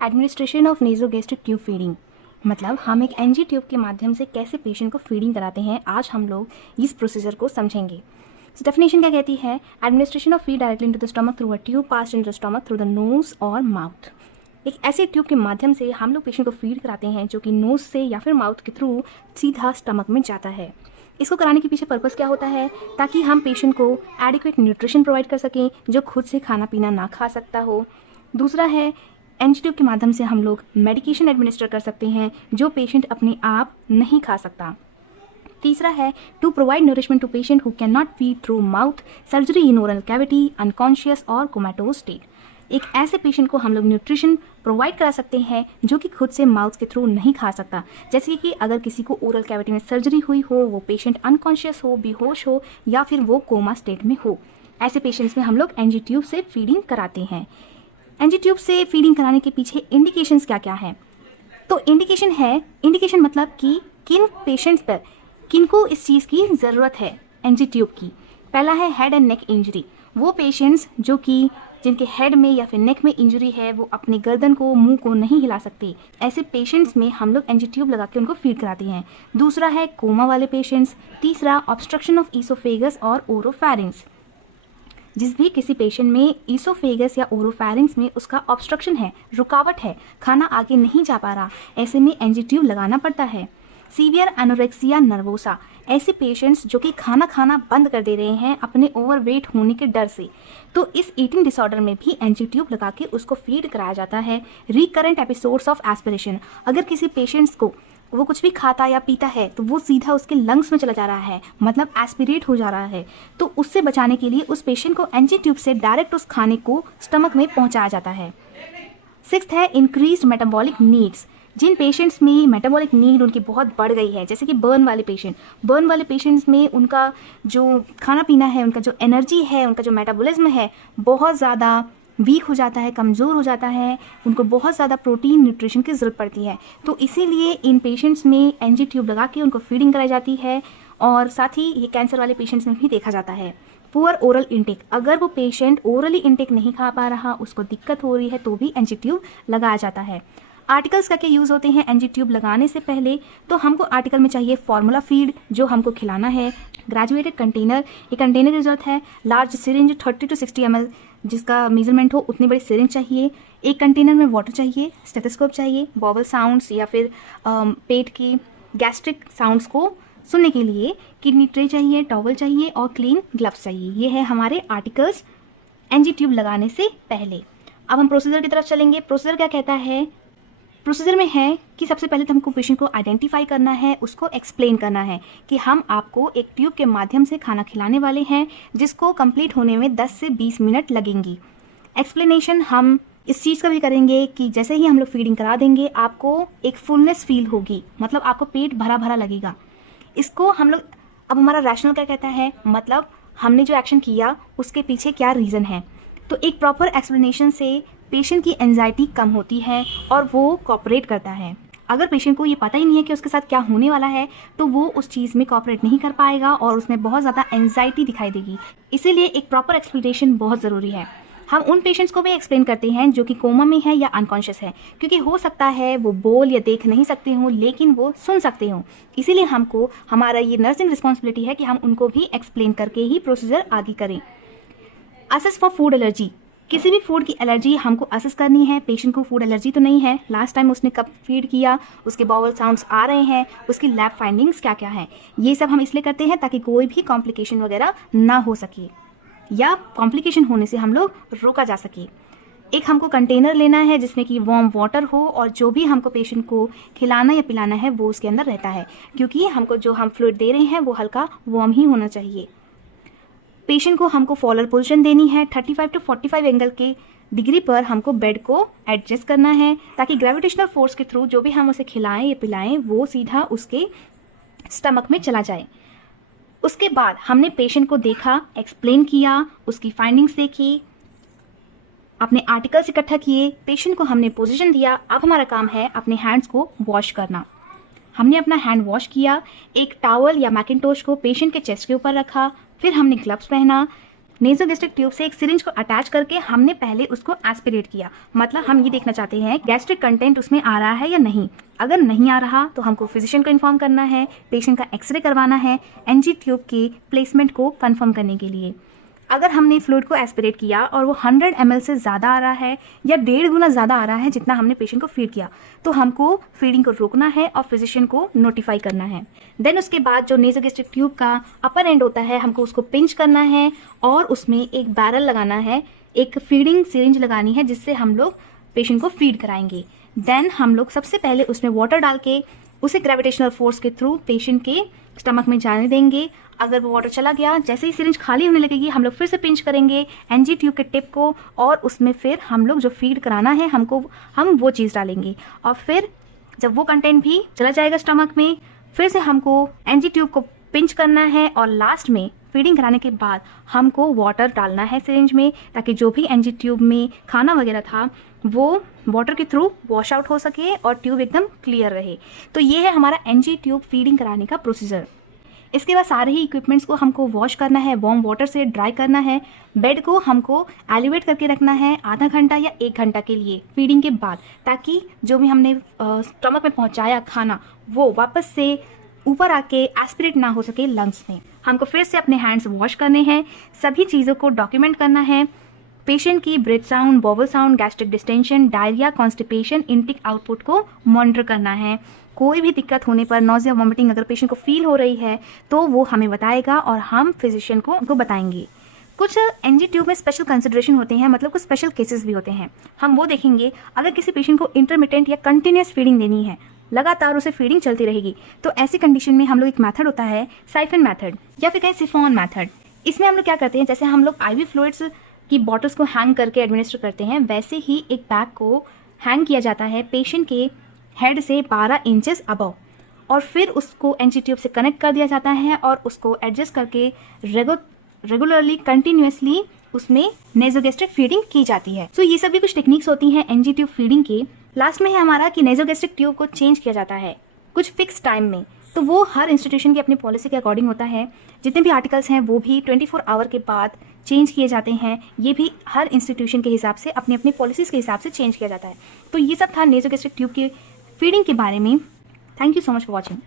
Administration of नेज़ोगैस्ट्रिक tube feeding मतलब हम एक एनजी ट्यूब के माध्यम से कैसे पेशेंट को फीडिंग कराते हैं। आज हम लोग इस प्रोसीजर को समझेंगे। डेफिनेशन क्या कहती है? Administration of feed directly into the stomach through a tube passed into the stomach through the nose और माउथ। एक ऐसे ट्यूब के माध्यम से हम लोग पेशेंट को फीड कराते हैं जो कि नोज से या फिर माउथ के थ्रू सीधा स्टमक में जाता है। इसको कराने के पीछे पर्पस क्या होता है? ताकि हम पेशेंट को एडिक्वेट न्यूट्रिशन प्रोवाइड कर सकें जो खुद से खाना पीना ना खा सकता हो। दूसरा है, एनजी ट्यूब के माध्यम से हम लोग मेडिकेशन एडमिनिस्टर कर सकते हैं जो पेशेंट अपने आप नहीं खा सकता। तीसरा है, to provide nourishment to patient who can not feed through mouth, surgery in oral cavity, unconscious और कोमाटोज स्टेट। एक ऐसे पेशेंट को हम लोग न्यूट्रिशन प्रोवाइड करा सकते हैं जो कि खुद से माउथ के थ्रू नहीं खा सकता। जैसे कि अगर किसी को ओरल कैविटी में सर्जरी हुई हो, वो पेशेंट अनकॉन्शियस हो, बेहोश हो या फिर वो कोमा स्टेट में हो, ऐसे पेशेंट्स में हम लोग एनजी ट्यूब से फीडिंग कराते हैं। एनजी ट्यूब से फीडिंग कराने के पीछे इंडिकेशंस क्या क्या है? तो इंडिकेशन मतलब कि किन पेशेंट्स पर किनको इस चीज़ की ज़रूरत है एनजी ट्यूब की। पहला है हेड एंड नेक इंजरी। वो पेशेंट्स जो कि जिनके हेड में या फिर नेक में इंजरी है, वो अपनी गर्दन को, मुंह को नहीं हिला सकते, ऐसे पेशेंट्स में हम लोग एनजी ट्यूब लगा के उनको फीड कराते हैं। दूसरा है कोमा वाले पेशेंट्स। तीसरा, ऑब्स्ट्रक्शन ऑफ ईसोफेगस और ओरोफैरिंग्स। जिस भी किसी पेशेंट में ईसोफेगस या ओरोफैरिंग्स में उसका ऑब्स्ट्रक्शन है, रुकावट है, खाना आगे नहीं जा पा रहा, ऐसे में एनजी ट्यूब लगाना पड़ता है। सीवियर एनोरेक्सिया नर्वोसा, ऐसे पेशेंट्स जो कि खाना खाना बंद कर दे रहे हैं अपने ओवरवेट होने के डर से, तो इस ईटिंग डिसऑर्डर में भी एनजी ट्यूब लगा के उसको फीड कराया जाता है। रिकरेंट एपिसोड्स ऑफ एस्पिरेशन, अगर किसी पेशेंट्स को वो कुछ भी खाता या पीता है तो वो सीधा उसके लंग्स में चला जा रहा है, मतलब एस्पिरेट हो जा रहा है, तो उससे बचाने के लिए उस पेशेंट को एनजी ट्यूब से डायरेक्ट उस खाने को स्टमक में पहुंचाया जाता है। सिक्स्थ है इंक्रीज्ड मेटाबॉलिक नीड्स। जिन पेशेंट्स में मेटाबॉलिक नीड उनकी बहुत बढ़ गई है, जैसे कि बर्न वाले पेशेंट्स में उनका जो खाना पीना है, उनका जो एनर्जी है, उनका जो मेटाबॉलिज्म है बहुत ज़्यादा वीक हो जाता है, कमज़ोर हो जाता है, उनको बहुत ज़्यादा प्रोटीन न्यूट्रिशन की ज़रूरत पड़ती है। तो इसीलिए इन पेशेंट्स में एनजी ट्यूब लगा के उनको फीडिंग कराई जाती है। और साथ ही ये कैंसर वाले पेशेंट्स में भी देखा जाता है। पुअर ओरल इंटेक, अगर वो पेशेंट ओरली इंटेक नहीं खा पा रहा, उसको दिक्कत हो रही है, तो भी एनजी ट्यूब लगाया जाता है। आर्टिकल्स क्या क्या यूज़ होते हैं एनजी ट्यूब लगाने से पहले? तो हमको आर्टिकल में चाहिए फार्मूला फीड जो हमको खिलाना है, ग्रेजुएटेड कंटेनर, ये कंटेनर की जरूरत है, लार्ज सिरिंज 30 to 60 ml जिसका मेजरमेंट हो उतनी बड़ी सिरिंज चाहिए, एक कंटेनर में वाटर चाहिए, स्टेथोस्कोप चाहिए, बॉबल साउंड्स या फिर पेट की गैस्ट्रिक साउंड्स को सुनने के लिए, किडनी ट्रे चाहिए, टॉवल चाहिए और क्लीन ग्लव्स चाहिए। ये है हमारे आर्टिकल्स एनजी ट्यूब लगाने से पहले। अब हम प्रोसीजर की तरफ चलेंगे। प्रोसीजर क्या कहता है? प्रोसीजर में है कि सबसे पहले तो हमको पेशेंट को आइडेंटिफाई करना है, उसको एक्सप्लेन करना है कि हम आपको एक ट्यूब के माध्यम से खाना खिलाने वाले हैं जिसको कंप्लीट होने में 10 से 20 मिनट लगेंगी। एक्सप्लेनेशन हम इस चीज़ का भी करेंगे कि जैसे ही हम लोग फीडिंग करा देंगे आपको एक फुलनेस फील होगी, मतलब आपको पेट भरा भरा लगेगा। इसको हम लोग, अब हमारा रैशनल क्या कहता है, मतलब हमने जो एक्शन किया उसके पीछे क्या रीज़न है। तो एक प्रॉपर एक्सप्लेनेशन से पेशेंट की एंजाइटी कम होती है और वो कोऑपरेट करता है। अगर पेशेंट को ये पता ही नहीं है कि उसके साथ क्या होने वाला है तो वो उस चीज़ में कोऑपरेट नहीं कर पाएगा और उसमें बहुत ज़्यादा एंजाइटी दिखाई देगी। इसीलिए एक प्रॉपर एक्सप्लेनेशन बहुत ज़रूरी है। हम उन पेशेंट्स को भी एक्सप्लेन करते हैं जो कि कोमा में है या अनकॉन्शियस है, क्योंकि हो सकता है वो बोल या देख नहीं सकते हों लेकिन वो सुन सकते हों। इसीलिए हमको, हमारा ये नर्सिंग रिस्पॉन्सिबिलिटी है कि हम उनको भी एक्सप्लेन करके ही प्रोसीजर आगे करें। असेस फॉर फूड एलर्जी, किसी भी फूड की एलर्जी हमको असेस करनी है। पेशेंट को फूड एलर्जी तो नहीं है, लास्ट टाइम उसने कब फीड किया, उसके बॉवल साउंड्स आ रहे हैं, उसकी लैब फाइंडिंग्स क्या क्या है, ये सब हम इसलिए करते हैं ताकि कोई भी कॉम्प्लिकेशन वगैरह ना हो सके या कॉम्प्लिकेशन होने से हम लोग रोका जा सके। एक हमको कंटेनर लेना है जिसमें कि वार्म वाटर हो और जो भी हमको पेशेंट को खिलाना या पिलाना है वो उसके अंदर रहता है, क्योंकि हमको जो हम फ्लूइड दे रहे हैं वो हल्का वार्म ही होना चाहिए। पेशेंट को हमको फॉलर पोजीशन देनी है, 35 to 45 एंगल के डिग्री पर हमको बेड को एडजस्ट करना है ताकि ग्रेविटेशनल फोर्स के थ्रू जो भी हम उसे खिलाएं या पिलाएं वो सीधा उसके स्टमक में चला जाए। उसके बाद हमने पेशेंट को देखा, एक्सप्लेन किया, उसकी फाइंडिंग्स देखी, अपने आर्टिकल्स इकट्ठा किए, पेशेंट को हमने पोजीशन दिया। अब हमारा काम है अपने हैंड्स को वॉश करना। हमने अपना हैंड वॉश किया, एक टॉवल या मैकिंटोश को पेशेंट के चेस्ट के ऊपर रखा, फिर हमने ग्लव्स पहना, नेजोगैस्ट्रिक ट्यूब से एक सिरिंज को अटैच करके हमने पहले उसको एस्पिरेट किया। मतलब हम ये देखना चाहते हैं गैस्ट्रिक कंटेंट उसमें आ रहा है या नहीं। अगर नहीं आ रहा तो हमको फिजिशियन को इन्फॉर्म करना है, पेशेंट का एक्सरे करवाना है एनजी ट्यूब के प्लेसमेंट को कंफर्म करने के लिए। अगर हमने फ्लूइड को एस्पिरेट किया और वो 100 ml से ज़्यादा आ रहा है या 1.5 गुना ज़्यादा आ रहा है जितना हमने पेशेंट को फीड किया, तो हमको फीडिंग को रोकना है और फिजिशियन को नोटिफाई करना है। देन उसके बाद जो नेजोगैस्ट्रिक ट्यूब का अपर एंड होता है, हमको उसको पिंच करना है और उसमें एक बैरल लगाना है, एक फीडिंग सिरिंज लगानी है जिससे हम लोग पेशेंट को फीड कराएंगे। देन हम लोग सबसे पहले उसमें वाटर डाल के उसे ग्रेविटेशनल फोर्स के थ्रू पेशेंट के स्टमक में जाने देंगे। अगर वो वाटर चला गया, जैसे ही सिरिंज खाली होने लगेगी हम लोग फिर से पिंच करेंगे एनजी ट्यूब के टिप को और उसमें फिर हम लोग जो फीड कराना है हम वो चीज़ डालेंगे। और फिर जब वो कंटेंट भी चला जाएगा स्टमक में, फिर से हमको एनजी ट्यूब को पिंच करना है और लास्ट में फीडिंग कराने के बाद हमको वाटर डालना है सिरिंज में, ताकि जो भी एनजी ट्यूब में खाना वगैरह था वो वाटर के थ्रू वॉश आउट हो सके और ट्यूब एकदम क्लियर रहे। तो ये है हमारा एनजी ट्यूब फीडिंग कराने का प्रोसीजर। इसके बाद सारे ही इक्विपमेंट्स को हमको वॉश करना है, वार्म वाटर से ड्राई करना है। बेड को हमको एलिवेट करके रखना है आधा घंटा या 1 घंटा के लिए फीडिंग के बाद, ताकि जो भी हमने स्टमक में पहुंचाया खाना वो वापस से ऊपर आके एस्पिरेट ना हो सके लंग्स में। हमको फिर से अपने हैंड्स वॉश करने हैं, सभी चीज़ों को डॉक्यूमेंट करना है। पेशेंट की breath sound, bowel sound, gastric distension, diarrhoea, constipation, intake output को मॉनिटर करना है। कोई भी दिक्कत होने पर, नॉजिया, वॉमिटिंग अगर पेशेंट को फील हो रही है तो वो हमें बताएगा और हम फिजिशियन को बताएंगे। कुछ एनजी ट्यूब में स्पेशल कंसिडरेशन होते हैं, मतलब कुछ स्पेशल केसेस भी होते हैं, हम वो देखेंगे। अगर किसी पेशेंट को इंटरमिटेंट या कंटिन्यूस फीडिंग देनी है, लगातार उसे फीडिंग चलती रहेगी, तो ऐसी कंडीशन में हम लोग एक मेथड होता है साइफन मेथड या फिर कहीं सिफॉन मेथड। इसमें हम लोग क्या करते हैं, जैसे हम लोग आईवी फ्लूइड्स की बॉटल्स को हैंग करके एडमिनिस्टर करते हैं, वैसे ही एक बैग को हैंग किया जाता है पेशेंट के हेड से 12 इंचेस अबव, और फिर उसको एनजी ट्यूब से कनेक्ट कर दिया जाता है और उसको एडजस्ट करके रेगुलरली कंटिन्यूसली उसमें नेजोगैस्ट्रिक फीडिंग की जाती है। तो ये सभी कुछ टेक्निक्स होती हैं एनजी ट्यूब फीडिंग की। लास्ट में है हमारा कि नेजोगैस्ट्रिक ट्यूब को चेंज किया जाता है कुछ फिक्स टाइम में, तो वो हर इंस्टीट्यूशन की अपनी पॉलिसी के अकॉर्डिंग होता है। जितने भी आर्टिकल्स हैं वो भी 24 आवर के बाद चेंज किए जाते हैं। ये भी हर इंस्टीट्यूशन के हिसाब से अपनी अपनी पॉलिसीज़ के हिसाब से चेंज किया जाता है। तो ये सब था नेजोगैस्ट्रिक ट्यूब की फीडिंग के बारे में। Thank you so much for watching.